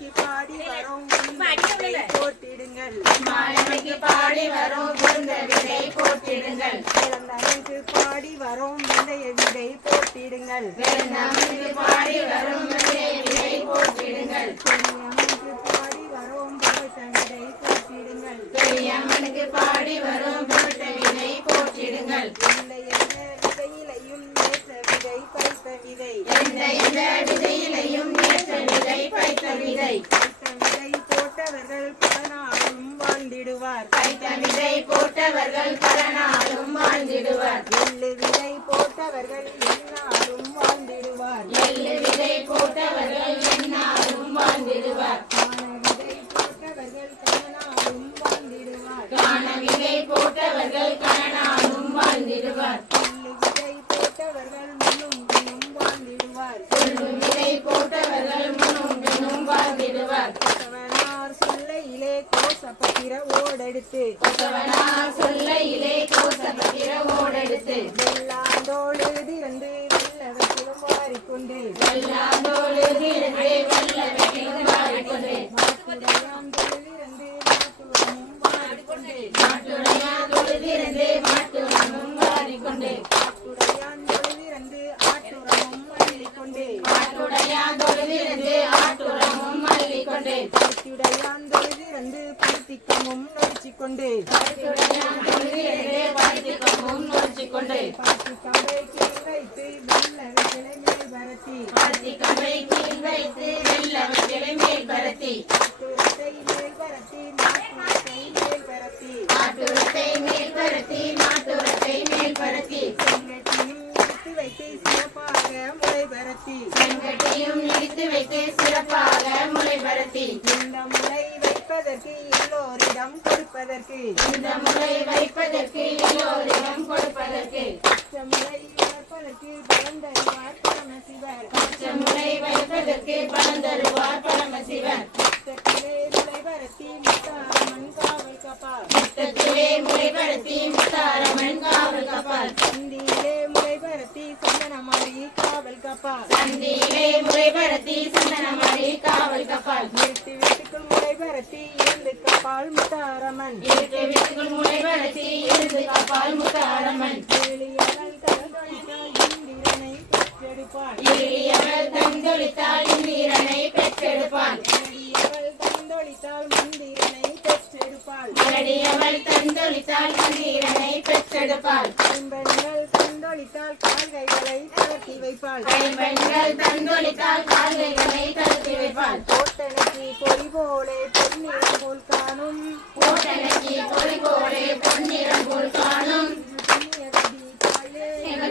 பாடி வரும் விதை போட்டிடுங்கள். பாடி வரும் விதை போட்டிடுங்கள். பாடி வரும் விதை போட்டிடுங்கள். பாடி வரும் விதை போட்டிடுங்கள். பெரியம்மனுக்கு பாடி வரும் விதை போட்டிடுங்கள். விதையிலையும் ஏற்ற விதை பைத்த விதை. எந்த விதையிலையும் ஏற்ற விதை பைத்த விதை. விதை போட்டவர்கள் பலனாலும் வாழ்ந்திடுவார். பைத்த விதை போட்டவர்கள் பலனாலும் வாழ்ந்திடுவார். எள்ளு விதை போட்டவர்கள் எந்நாளும் வாழ்ந்திடுவார். எள்ளு விதை போட்டவர்கள் எந்நாளும் வாழ்ந்திடுவார். விதை போட்டவர்கள் கணனாலும் வாழ்ந்திடுவார். காண விதை போட்டவர்கள் கணனாலும் வாழ்ந்திடுவார். விதை போட்டவர்கள் முன்னும் பின்னும் வாழ்ந்திடுவார். விதை போட்டவர்கள் முன்னும் பின்னும் வாழ்ந்திடுவார். சொல்லையிலே கோசப்பத்திர ஓடெடுத்து. சொல்லையிலே கோசப்பத்திர ஓடெடுத்து. வெள்ளாந்தோடு திறந்து வெள்ளவற்றிலும் மாறிக்கொண்டு. வெள்ளாந்தோடு திறந்து வெள்ளவற்றிலும் மாறிக்கொண்டு. மாட்டுடையாந்தோடு திறந்து மாட்டுடமும் மாறிக்கொண்டு. மாட்டுடையாந்தோடு திறந்து ஆட்டுரமும் மல்லிக்கொண்டு. மாட்டுடையாந்தோடு திறந்து ஆட்டுரமும் மல்லிக்கொண்டு. பருத்தியுடையாந்தோடு திறந்து பருத்திக்கமும் நொடிச்சிக்கொண்டு. பருத்தியுடையாந்தோடு திறந்து பருத்திக்கமும் நொடிச்சிக்கொண்டு. பருத்திக்கம்பை கீழ் வைத்து வெள்ளவற்றிலை மேல் பரத்தி. பருத்திக்கம்பை கீழ் வைத்து வெள்ளவற்றிலை மேல் பரத்தி. ஆட்டுரத்தை மேல் பரத்தி நாட்டுரத்தை மேல் பரத்தி. ஆட்டுரத்தை மேல் பரத்தி நாட்டுரத்தை மேல் பரத்தி. செங்கட்டியும் இடித்து வைத்து சிறப்பாக முளை பரத்தி. செங்கட்டியும் இடித்து வைத்து சிறப்பாக முளை பரத்தி. இந்த முளை வைப்பதற்கு எல்லோரிடம் கொடுப்பதற்கு. இந்த முளை வைப்பதற்கு எல்லோரிடம் கொடுப்பதற்கு. முளை வைப்பதற்கு பலம் தருவார் பரமசிவர். முளை வைப்பதற்கு பலம் தருவார் பரமசிவர். முத்தத்திலே முளை பரத்தி முத்தாரம்மன் காவல் காப்பார். முத்தத்திலே முளை பரத்தி முத்தாரம்மன் காவல் காப்பார். சந்தியிலே முளை பரத்தி சந்தனமாரி காவல் காப்பார். சந்தியிலே முளை பரத்தி சந்தனமாரி காவல் காப்பார். இருட்டு வீட்டுக்குள் முளை பரத்தி இருந்து காப்பால் முத்தாரம்மன். இருட்டு வீட்டுக்குள் முளை பரத்தி இருந்து காப்பால் முத்தாரம்மன். எளியவள் தந்தொழித்தால் இந்திரனை பெற்றெடுப்பாள். எளியவள் தந்தொழித்தால் இந்திரனை பெற்றெடுப்பாள். எளியவள் தந்தொழித்தால் மந்திரனை பெற்றெடுப்பாள். எளியவள் தந்தொழித்தால் மந்திரனை பெற்றெடுப்பாள். கைம்பெண்கள் தந்தொழித்தால் கால்கைகளை தளர்த்தி வைப்பாள். கைம்பெண்கள் தந்தொழித்தால் கால்கைகளை தளர்த்தி வைப்பாள். கோட்டனைக்கு பொறி போலே பொன்னிறம் போல் காணும். கோட்டனைக்கு பொறி போலே பொன்னிறம் போல் காணும்.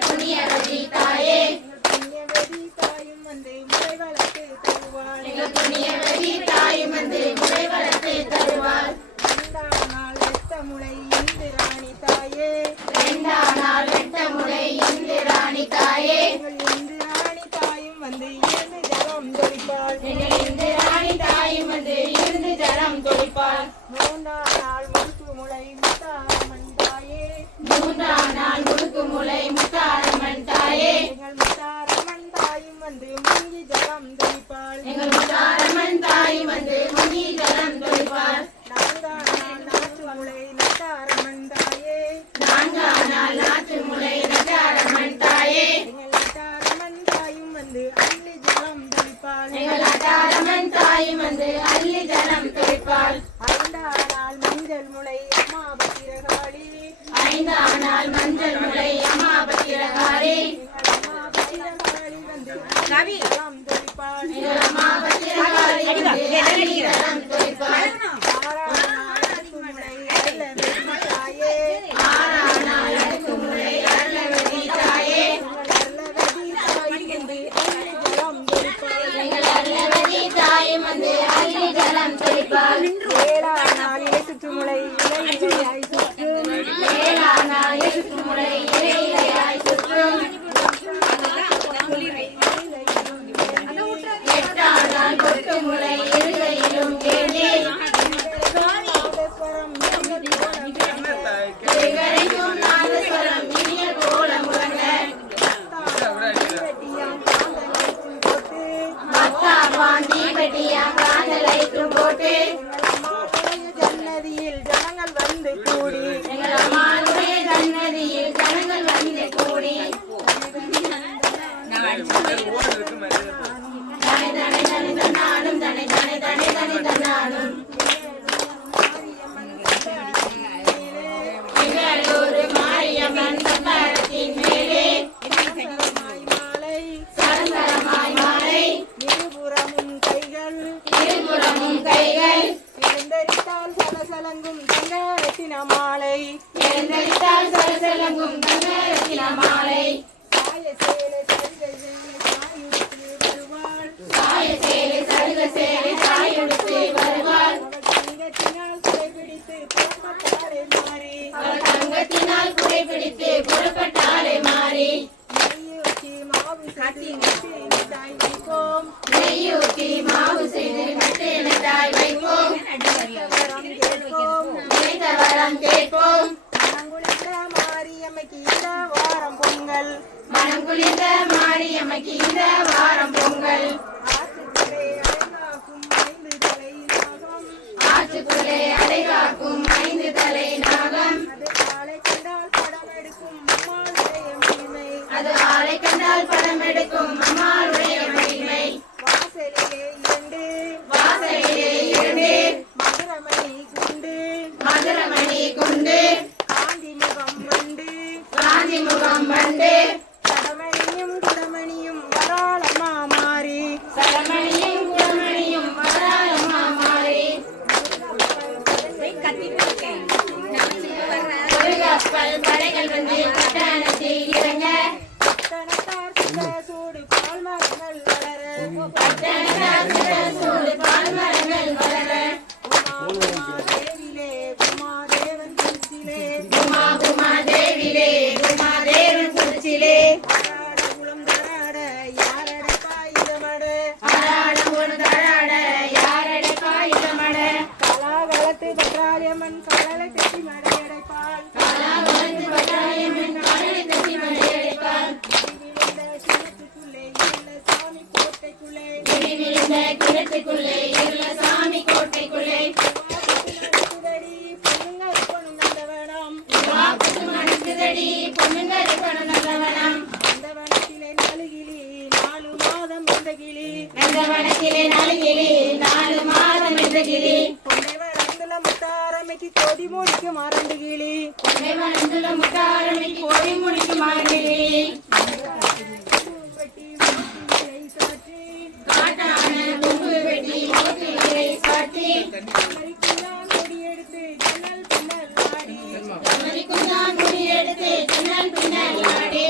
புண்ணியவதி தாயே புண்ணியவதி தாயும் வந்து முளை வளர்த்து தருவாள். புண்ணியவதி தாயும் வந்து முளை வளர்த்து தருவாள். இரண்டாம் நாள் வெட்ட முளை இந்திராணி தாயே. இரண்டாம் நாள் வெட்ட முளை இந்திராணி தாயே. இந்திராணி தாயும் வந்து இருந்து ஜலம் தொழிப்பாள். இந்திராணி தாயும் வந்து இருந்து ஜலம் தொழிப்பாள். சுற்றுமுளை இலை இலையாய் சுற்றும் வேளானாலே சுற்றுமுளை இலை இலையாய் சுற்றும் எட்டானால் கொட்டு முளை இருகையிலும் ஏந்தி திகழைக்கும் நாதஸ்வரம் இனிய போல முழங்க மத்தா பாண்டி பெட்டியா காதலைக்கும் போட்டு ஜன்னதியில் ஜனங்கள் வந்து கூடி எங்கள் அம்மாளுடைய சன்னதியில் ஜனங்கள் வந்து கூடி தனி தனி தனி தன்னாலும் தனி தனி தனி தனி தன்னாலும் திகழூர் மாரியம்மன் தம்பரத்தின் மேலே சரசரமாய் மாலை இருபுறமும் கைகள் இருபுறமும் கைகள் எழுந்தரித்தால் சலசலங்கும் தங்கரத்தின மாலை எழுந்தரித்தால் சலசலங்கும் தங்கரத்தின மாலை சாய சேலை சருகை சேலை சாயுடுத்து வருவாள் சாய சேலை சருக சேலை சாயுடுத்து வருவாள் தங்கத்தினால் குடைபிடித்து புறப்பட்டாலே மாறி அவள் தங்கத்தினால் குடைபிடித்து புறப்பட்டாலே மாறி நெய்யூற்றி மாவு சாத்தி மிட்டாய் வைப்போம் நெய்யூற்றி மாவு செய்து கட்டு மிட்டாய் வைப்போம் வரம் கேட்போம் நினைத்த வரம் கேட்போம் மனங்குளிர்ந்த மாரியம்மைக்கு இந்த வாரம் பொங்கல் மனம் குளிர்ந்த மாரியம்மைக்கு இந்த வாரம் பொங்கல் ஆற்றுக்குள்ளே அடைகாக்கும் 5 தலை நாகம் ஆற்றுக்குள்ளே அடைகாக்கும் 5 தலை நாகம் அது ஆளை கண்டால் படம் எடுக்கும் அம்மாளுடைய மகிமை அது ஆளை கண்டால் படம் எடுக்கும் அம்மாளுடைய மகிமை வாசலிலே 2 வாசலிலே 2 மதுரமணி குண்டு மதுரமணி குண்டு காந்தி முகம் வண்டு காந்தி முகம் வண்டு கடமணியும் குடமணியும் வராளமா மாறி சரமணியும் குடமணியும் மதாரமா மாறி ஒரு கப்பல் படைகள் வந்து பட்டணத்தில் இறங்க பட்டணத்தார் சுட சூடு பால் மரங்கள் வளர பட்டணத்தார் சுட சூடு பால் மரங்கள் வளர தேவிலே குமாதேவன் குறிச்சிலே குமா குமா தேவிலே குமா தேவன் குறிச்சிலே அடாட குளம் தடாட யாரடப்பா இதமட அடாடம் ஒரு தடாட யாரடைப்பா இதமட கலாகலத்து பத்ராயம்மன் கடலை கட்டி மடையடைப்பாள் காலாவந்து பட்டாயம்மன் காலனை தட்டி மலையடைப்பாள் விழுந்த கிணத்துக்குள்ளே இருந்த சாமி கோட்டைக்குள்ளே இடி விழுந்த கிணத்துக்குள்ளே இருள சாமி கோட்டைக்குள்ளே நடக்குதடி பொண்ணுங்க இருக்கணும் நல்லவனம் வாக்குக்கு மணக்குதடி பொண்ணுங்க இருக்கணும் நல்லவனம் அந்த வனத்திலே 4 கிளி 4 மாதம் இந்த கிளி அந்த வனத்திலே 4 கிளி 4 மாதம் என்ற கிளி கொண்டை வளர்ந்துல முத்தாரமைக்கு கொடி மூடிக்கு மறந்து கிளி கொண்டை வனந்துல முட்டாரமைக்கு கோடி முடிக்கு மாறிலி பெட்டி மூக்கிலை சாற்றி காட்டான தும்பு வெட்டி முகத்திலே சாட்டி மறிக்குள்ளான் கொடி எடுத்து ஜன்னல் பின்னல் ஆடி மணிக்குந்தான் முடி எடுத்து ஜன்னல் பின்னல் ஆடி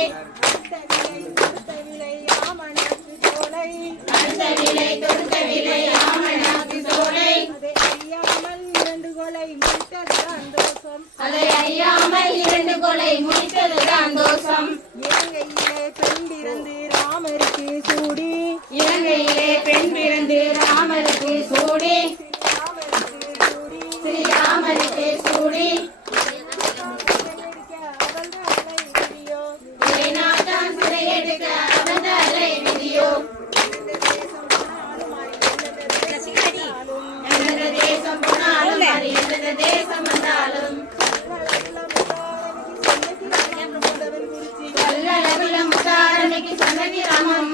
கொடுத்த விலை ஆமணக்கு சோலை அடுத்த விலை தொடுத்த விலை ஆமணாக்கு சோலை அதை அறியாமல் 2 கொலை முடித்ததுதான் தோஷம் அதை அறியாமல் 2 கொலை முடித்ததுதான் தோஷம் இலங்கையிலே பெண் பிறந்து ராமருக்கு சூடி இலங்கையிலே பெண் பிறந்து ராமருக்கு சூடி ராமருக்கு சூடி ஸ்ரீராமருக்கு சூடி நாட்டான் சிறையெடுக்க அவதாரை விதியோ எந்த தேசம் போனாலும் அது எந்த தேசம் வந்தாலும் கல்லழகுல முத்தாரணிக்கு சன்னதி ராமம்